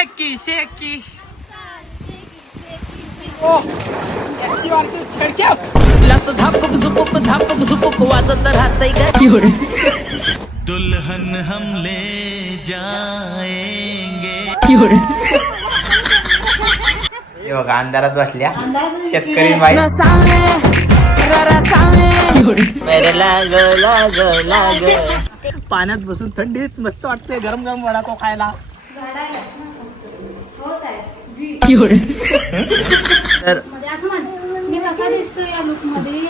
शेकी शेकी. लात झापक झुपक झापक झुपक वाजत राहतय का दुल्हन हम ले जाएंगे बघा अंधारात बसल्या. शेतकरी बाई. मेरे लाग लाग लाग. पाण्यात बसून थंडीत मस्त वाटते गरम गरम वडापाव खायला. तर मध्ये असं म्हण मी कसा दिसतो या लुकमध्ये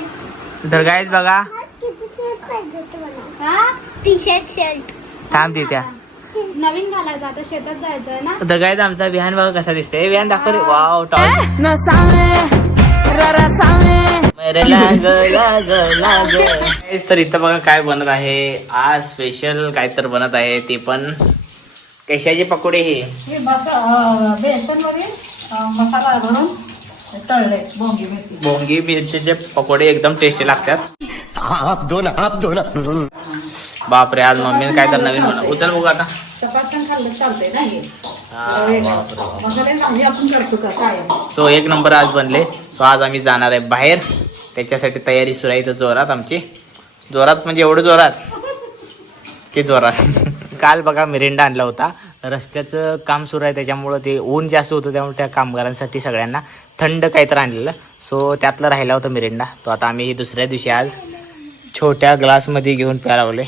तर गाईच बघा. टी शर्ट शर्ट थांब त्या नवीन घालायचं आता शेतात जायचंय ना? तर गाईच आमचा विहान बघा कसा दिसतोय. विहान दाखव रे. वाव टॉप मेरे लाग लाग लाग Guys, तर इथं बघा काय बनत आहे. आज स्पेशल काय तर बनत आहे ते पण. कशाचे पकोडे हे? हे बस बेसनमध्ये मसाला भरून तळले बोंगी मिरची. भोंगी मिरचीचे पकोडे एकदम टेस्टी लागतात. आप दो ना आप दो ना. बापरे आज मम्मीने काय तर नवीन बनव उचल बघू आता. चपात्या खाल्लं चालतंय ना हे? हा, बापरे. बाप. मसाले चांगले आपण करतो का? काय? सो एक नंबर आज बनले. सो आज आम्ही जाणार आहे बाहेर. त्याच्यासाठी तयारी सुरू आहे इथं जोरात आमची. जोरात म्हणजे एवढं जोरात? की जोरात. काल बघा मिरिंडा आणला होता. रस्त्याचं काम सुरू आहे त्याच्यामुळं ते ऊन जास्त होतं त्यामुळे त्या कामगारांसाठी सगळ्यांना थंड काहीतरी आणलेलं. सो त्यातलं राहिला होता मिरिंडा. तो आता आम्ही दुसऱ्या दिवशी आज छोट्या ग्लासमध्ये घेऊन प्यायला लागले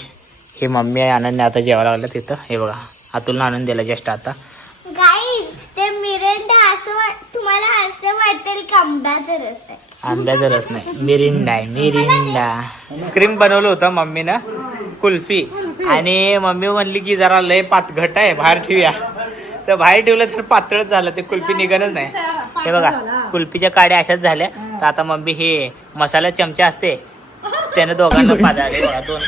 हे मम्मी आहे आनंदने आता जेवायला लागलं तिथं. हे बघा अतुलनं आनंद दिला जस्ट आता ते मिरंडा असं वाट तुम्हाला असं वाटेल की? आंब्याचा रस आहे. आंब्याचा रस नाही. मिरिंडा आहे मिरिंडा. आईस्क्रीम बनवलं होतं मम्मीनं. कुल्फी. आणि मम्मी म्हणली की जरा लय पात घट आहे बाहेर ठेवूया. तर बाहेर ठेवलं तर पातळच झालं ते कुल्फी निघणच नाही. हे बघा कुल्फीच्या काड्या अशाच झाल्या. तर आता मम्मी हे मसाला चमचा असते त्यानं दोघांना पाजाले बघा दोन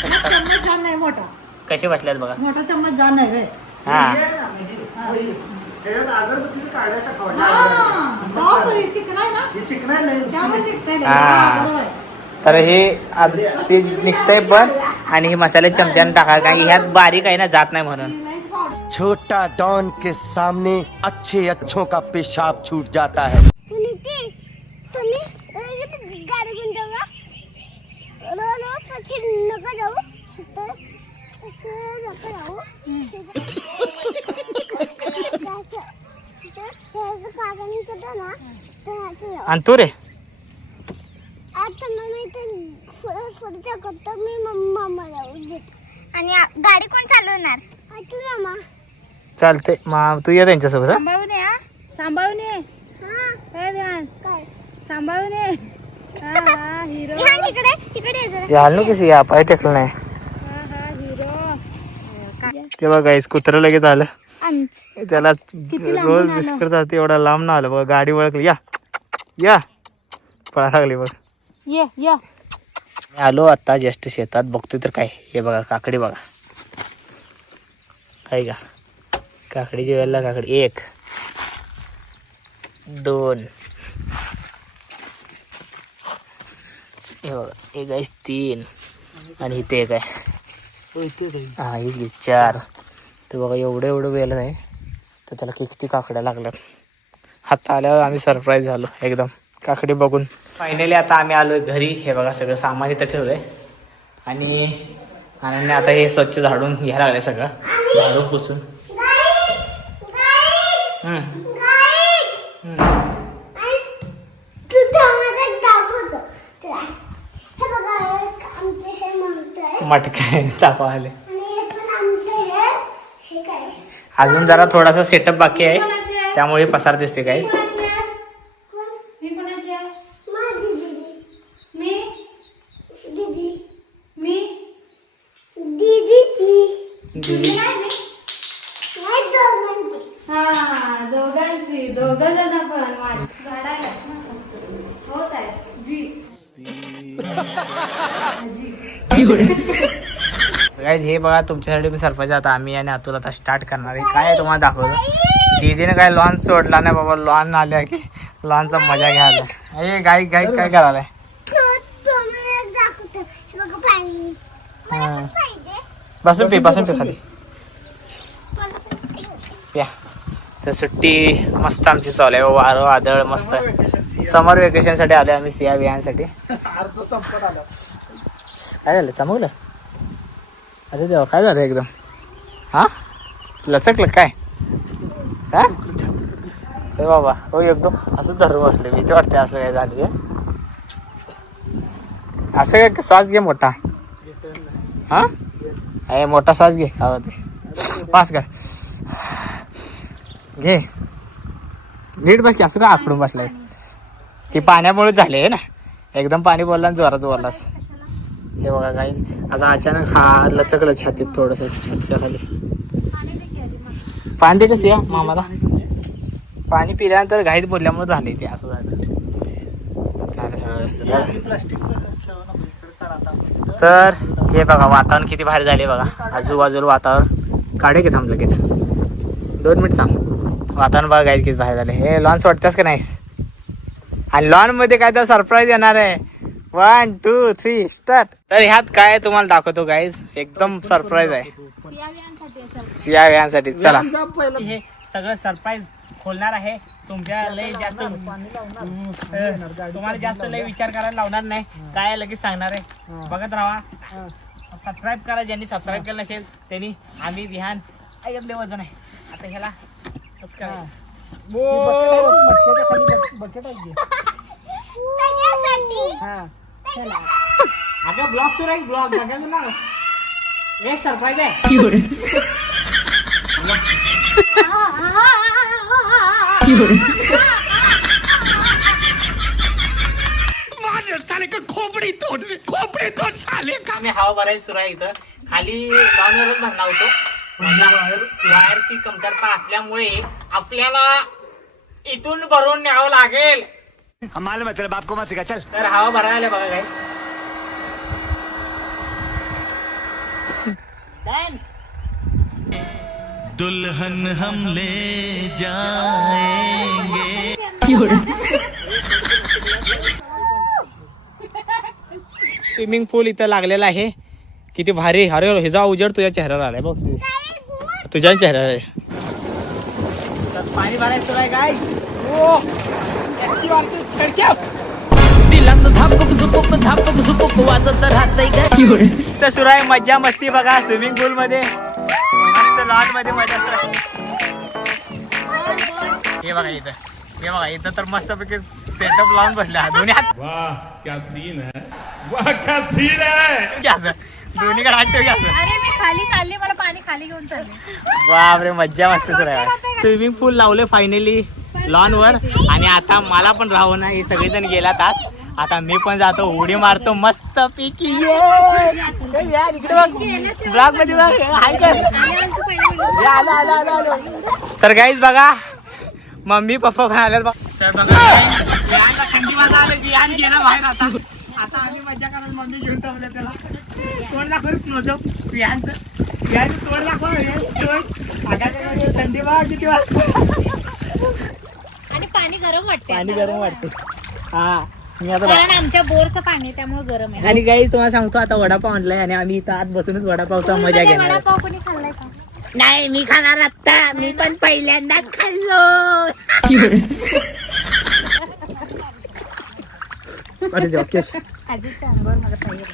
कसे बसल्यात बघा. मोठा चम्मच जाण नाही रे. हा. चिकन आहे ना. हा. बरोबर आहे. तर हे ते निघतंय पण आणि हे मसाले चमच्यानं टाका कारण की ह्यात बारीक आहे ना जात नाही म्हणून. छोटा डॉन के सामने अच्छे अच्छों का पेशाब छूट जाता है। पुनीती तुम्ही अं, गाडी घेऊन जावा रो रो પછી नका जाऊ तर असं नका जाऊ असं- असं काकांनी केलं ना तर असं जाऊ. आणि तू रे आता मग मी ते मी मम्मा देतो. आणि आ- गाडी कोण चालवणार? तू मामा चालते. मग तू ये त्यांच्यासोबत हा? सांभाळून ये हा. सांभाळून ये. हा. ध्यान. काय? सांभाळून ये. हा हा हिरो. ध्यान इकडे इकडे ये जरा. पाय टेकलं नाही. हा हा हिरो. गाईस कुत्र लगेच आलं. आमचं. त्याला रोज आलं. बिस्किट जाते एवढा लांब ना आलं. बघा गाडी ओळखली या. या. पळा लागली बघ. ये ये. मी आलो आता जस्ट शेतात. बघतोय तर काय. हे बघा काकडी बघा. काय का? काकडीची जेवायला काकडी. एक दोन. हे बघा एक आहे तीन. आणि इथे एक आहे. हा एक चार. तर बघा एवढं एवढं वेळ नाही. तर त्याला किती काकड्या लागल्यात. हात आल्यावर आम्ही सरप्राईज झालो एकदम. काकडी बघून फायनली आता आम्ही आलो घरी हे बघा सगळं सामान इथं ठेवलंय आणि आनंदने आता हे स्वच्छ झाडून घ्यायला लागले सगळं झाडू पुसून हम्म. हम्म. तुझं मला दाखवतो तुला. हे बघा, एक आमचं हे माणसं आहे. मटका चापा आले आणि हे पण आमचं हे. हे काय? अजून जरा थोडासा सेटअप बाकी आहे आहे? त्यामुळे पसार दिसते काय कोणाची आहे? मी कोणाची आहे? माझी दीदी. मी दीदी. मी दीदीची. मी नाही मी नाही दोघांची. हा दोघांची दोघं जण पण माझी झाडाला हो साहेब जी गाईज हे बघा तुमच्यासाठी मी सरप्राईज आता आम्ही आणि अतुल आता स्टार्ट करणार आहे. काय तुम्हाला दाखवतो. दीदीने काय लॉन सोडला नाही बाबा. लॉन आल्या की लॉनचा मजा घ्यायला. हे गाई गाई काय पाहिजे. बसून पी बसून पी खाली. प्या तर सुट्टी मस्त आमची चालू आहे. वारं वादळ मस्त. समर वेकेशनसाठी आलोय आम्ही सिया बियांसाठी. काय झालं? चमकलं अरे देवा काय झालं एकदम? हा? लचकलं काय? हा? हे बाबा हो एकदम असं धरून बसले भीती वाटते असं काय झालं असं काय श्वास घे मोठा. हा? ए मोठा श्वास घे. आवाज ते पास कर. घे. नीट बस की असं का आकडून बसलाय ती पाण्यामुळे झाले ना? एकदम पाणी बोलला आणि जोरात बोललास. हे बघा काही आता अचानक हा लचकलं छातीत थोडस छातीच्या खाली. पाणी दे कसं या मामाला? पाणी पिल्यानंतर घाईत बोलल्यामुळे झाले ते असं झालं. तर हे बघा वातावरण किती भारी झाले बघा. आजूबाजूला वातावरण. काढे की थांब लगेच. दोन मिनिट थांब. वातावरण बघा गाईज किती भारी झाले. हे लॉन्स वाटतंस का नाहीस? आणि लॉनमध्ये काय तर सरप्राईज येणार आहे. वन टू थ्री स्टार्ट तर ह्यात काय तुम्हाला दाखवतो गाईज एकदम सरप्राईज आहे. सिया व्यायांसाठी चला. हे सगळं सरप्राईज खोलणार आहे. तुमच्या लय जास्त तुम्हाला जास्त लय विचार करायला लावणार नाही. काय लगेच सांगणार आहे. बघत राहा. सबस्क्राईब करा ज्यांनी सबस्क्राईब केलं नसेल त्यांनी आम्ही विहान ऐकले वजन आहे. आता ह्याला? अगं ब्लॉग सुरू आहे ब्लॉग बघायला ना. हे सरप्राईज आहे. आम्ही हवा भरायची सुरू आहे इथं. खाली लॉनवरच भरणार होतो. वायरची कमतरता असल्यामुळे आपल्याला इथून भरून न्यावं लागेल. हम मालूम है तेरे बाप को मत सिखा चल. तर हवा भरायला बघा काय दुल्हन हम ले जाएंगे। स्विमिंग पूल इथं लागलेला आहे. किती भारी. अरे ह्याचा उजेड तुझ्या चेहऱ्यावर आलाय बघ. तुझ्या चेहऱ्यावर आहे. पाणी भरायचं आहे काय दिलात झापक झुपक झापक झुपक. वाजत राहतय ग तर सुरू आहे मज्जा मस्ती बघा स्विमिंग पूल मध्ये. मस्त लॉनमध्ये मजा सुरू. हे बघा इथं. हे बघा इथं तर मस्तपैकी सेटअप लावून बसले हा. दोन्ही हात. वाह क्या सीन है. वाह क्या सीन है. घ्या असं. दोन्हीकडे हात ठेव घ्या असं. अरे मी खाली चालली मला पाणी खाली घेऊन चालले. बापरे मज्जा मस्त सुरू आहे. स्विमिंग पूल लावले फायनली लॉन वर. आणि आता मला पण राहू ना हे सगळेजण गेलात आज. आता मी पण जातो उडी मारतो मस्त पैकी. ब्लॉगमध्ये. हे आलं, आलं, आलं, आलं. तर गाईज बघा. मम्मी पप्पा पण बघ. तर बघा थंडी वाजा आली विहान गेला बाहेर आता. आता आम्ही मजा करायला मम्मी घेऊन थांबले त्याला. तोंड दाखव क्लोजअप विहानचं विहानचं तोंड दाखव तोंड. आता थंडी बघा किती वाजता. आणि पाणी गरम वाटते पाणी गरम वाटते हा. आता कारण आमच्या बोरचं पाणी आहे, त्यामुळे गरम आहे. आणि काही तुम्हाला सांगतो आता वडापाव आणलाय आणि आम्ही इथं आत बसूनच वडापावचा मजा घेणार आहे. वडापाव कोणी खाल्लाय का? नाही मी खाणार आता मी पण पहिल्यांदाच खाल्लो. अरे देवा, केस. आजीच्या अंगावर मला पाहिजे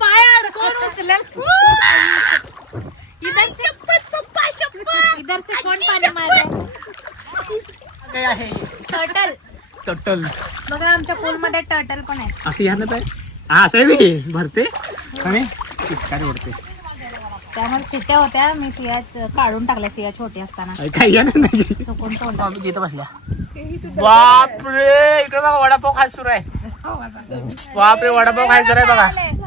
पाय अडकवून उचलेल इधर से पप्पा शपथ इधर से कोण पाणी मारलं काय आहे टर्टल टोटल. बघा आमच्या पूल मध्ये टर्टल पण आहे. असं ह्या आहे हा असं आहे बी. भरते. आणि उडते त्यामुळे सिट्या होत्या. मी सिया काढून टाकल्या सिया छोटी असताना. काही या नाही चुकून तोंड आम्ही तिथं बसल्या. बापरे इकडे बघा वडापाव खाय सुरू आहे. बापरे वडापाव खाय सुरू आहे बघा.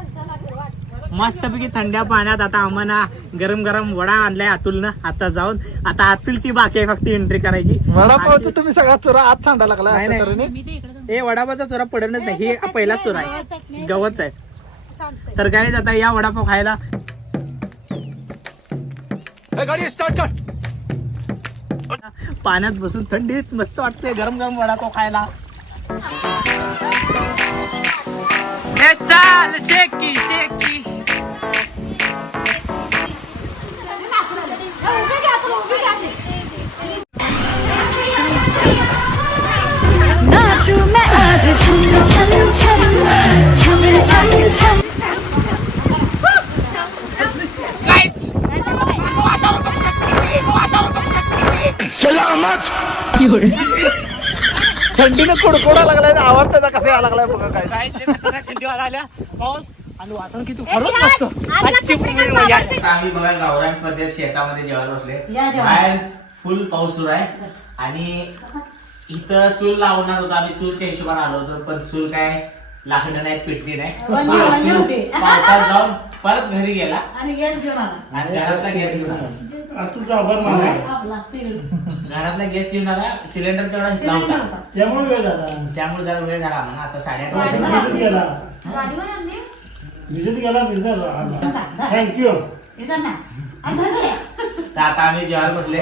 मस्तपैकी थंड्या पाण्यात आता आम्हाला गरम गरम वडा आणलाय अतुलनं. आता जाऊन आता अतुलची बाकी आहे फक्त एंट्री करायची. वडापावचं तुम्ही सगळा चुरा आत सांडा लागला नाही, अशा नाही. तऱ्हेने? हे वडापावचा चोरा पडणच नाही. हे पहिला चोरा आहे. गवतच आहे. तर काय आता या वडापाव खायला. गाड़ी स्टार्ट कर. पाण्यात बसून थंडीत मस्त वाटते गरम गरम वडापाव खायला. चाल शेकी शेकी. नाचू मैं आज छम छम छम छम छम छम थंडीनं कुडकुडा लागलाय आवाज त्याचा कसा यायला लागलाय बघा काय थंडी वाजायला पाऊस आणि वातावरण किती खरंच मस्त आजची. आम्ही बघा गावरांमध्ये शेतामध्ये जेवायला बसले. बाहेर फुल पाऊस सुरू आहे. आणि इथं चूल लावणार होतो आम्ही चूलच्या हिशोबाने आलो होतो पण चूल काय लाकडं नाही पेटली नाही. वल्ली- वल्ली होती. पावसात जाऊन परत घरी गेला. आणि गॅस घेऊन आला. आणि घरातला गॅस घेऊन आला. तुझा आभार मानाय आपला सिल. घरातला गॅस घेऊन आला सिलेंडर तेवढा नव्हता. त्यामुळे वेळ झाला. त्यामुळे जरा वेळ झाला म्हणा आता साडेआठ वाजले. वाजता गेला गाडीवर आणली? भिजत गेला भिजत थँक्यू इथं ना. आणि धर ये. तर आता आम्ही जेवायला बसले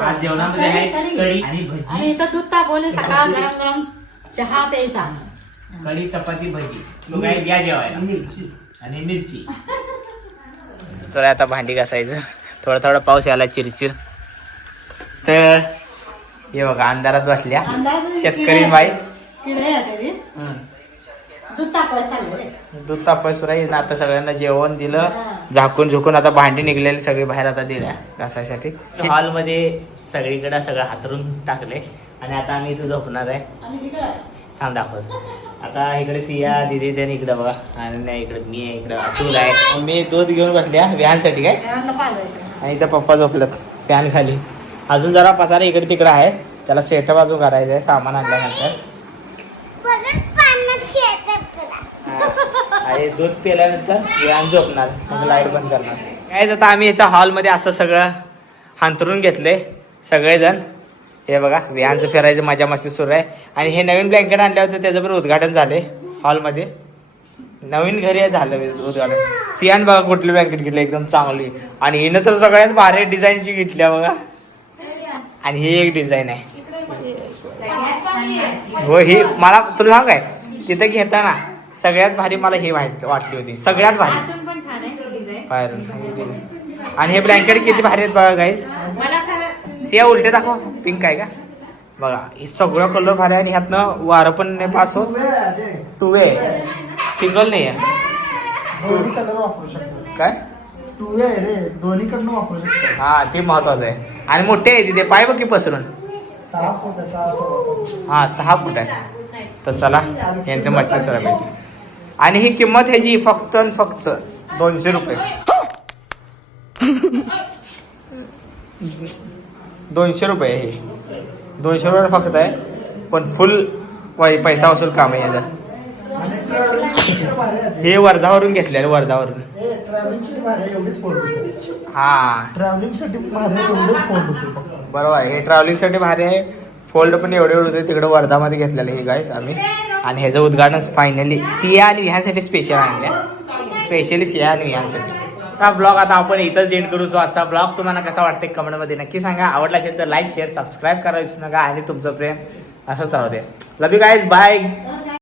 आज जेवणामध्ये आहे कढी, कढी आणि आणि भजी. इथं दूध तापवले सकाळ गरम गरम चहा प्यायचा. कढी चपाती भजी. तो काय या जेवायला. मिरची. आणि मिरची. तर आता भांडी घासायचं. थोडा थोडा पाऊस यायला चिरचिर. तर हे बघा अंधारात बसल्या. शेतकरी बाई. किडे येते रे. दूध तापवायचं चाललंय रे. दूध तापाय सुराई आता सगळ्यांना जेवण दिलं. झाकून झुकून आता भांडी निघलेली सगळी बाहेर आता दिल्या घासायसाठी. हॉलमध्ये सगळीकडे सगळं हातरून टाकले. आणि आता आम्ही इथं झोपणार आहे. आणि इकडं? थांब दाखवत आता इकडे सिया दिदी त्याने इकडे बघा. आणि इकडे मी आहे इकडे अतुल आहे. मी दूध घेऊन बसल्या विहानसाठी काय. आणि इथं पप्पा झोपलं फॅन खाली. अजून जरा पसारा इकडे तिकडे आहे. त्याला सेटअप अजून करायचं आहे सामान आणल्यानंतर परत पाण्यात खेळतात तुला हा. आणि दूध पिल्यानंतर विहान झोपणार. मग लाइट बंद करणार. काय आता आम्ही इथं हॉलमध्ये असं सगळं हांतरून घेतलंय सगळेजण. हे बघा विहानचं फिरायचं मजा मस्ती सुरू आहे. आणि हे नवीन ब्लँकेट आणलं होतं त्याचं पण उद्घाटन झाले हॉलमध्ये. नवीन घरी झालं उद्घाटन. सियान बघा कुठली ब्लँकेट घेतली एकदम चांगली. आणि हिनं तर सगळ्यात भारी डिझाईनची घेतल्या बघा. आणि ही एक डिझाईन आहे. हो ही मला तुला सांग काय? तिथं घेताना. सगळ्यात भारी मला ही माहिती वाटली होती. सगळ्यात भारी. आतून पण छान आहे डिझाईन बाहेरून आणि हे ब्लँकेट किती भारी आहेत बघा गाईस मला खरं सिया उलटे दाखव. पिंक आहे का? बघा हे सगळं कलर भारी आहे आणि ह्यातनं वारं पण नाही पास होत. टू वे सिंगल नाही आहे. दोन्ही कलर वापरू शकतो. काय? टू आहे रे. दोन्हीकडनं वापरू शकतो. हा ते महत्वाचं आहे. आणि मोठे आहे तिथे. पाय बघ की पसरून. सहा फूट आहे, सहा सव्वा सहा हा सहा फूट आहे. तर चला यांचं मस्ती सुरू माहिती आणि ही किंमत ह्याची फक्त आणि फक्त दोनशे रुपये. दोनशे रुपये हे. दोनशे रुपये फक्त आहे पण फुल पैसा वसूल काम आहे याचा हे वर्धावरून घेतलेलं वर्धावरून. ट्रॅव्हलिंगसाठी हा. ट्रॅव्हलिंगसाठी बरोबर आहे हे ट्रॅव्हलिंगसाठी भारी आहे. फोल्ड पण एवढे एवढे होते तिकडे वर्धामध्ये घेतलेलं हे गाईस आम्ही. आणि ह्याचं उद्घाटन फायनली सिया आणि ह्यासाठी स्पेशल आणल्या. स्पेशली सिया आणि ह्यासाठी हा ब्लॉग आता आपण इथंच एंड करू. सो आजचा ब्लॉग तुम्हाला कसा वाटते कमेंटमध्ये नक्की सांगा. आवडला असेल तर लाईक शेअर सबस्क्राईब करा विसरू नका. आणि तुमचं प्रेम असंच राहू दे. Love you guys bye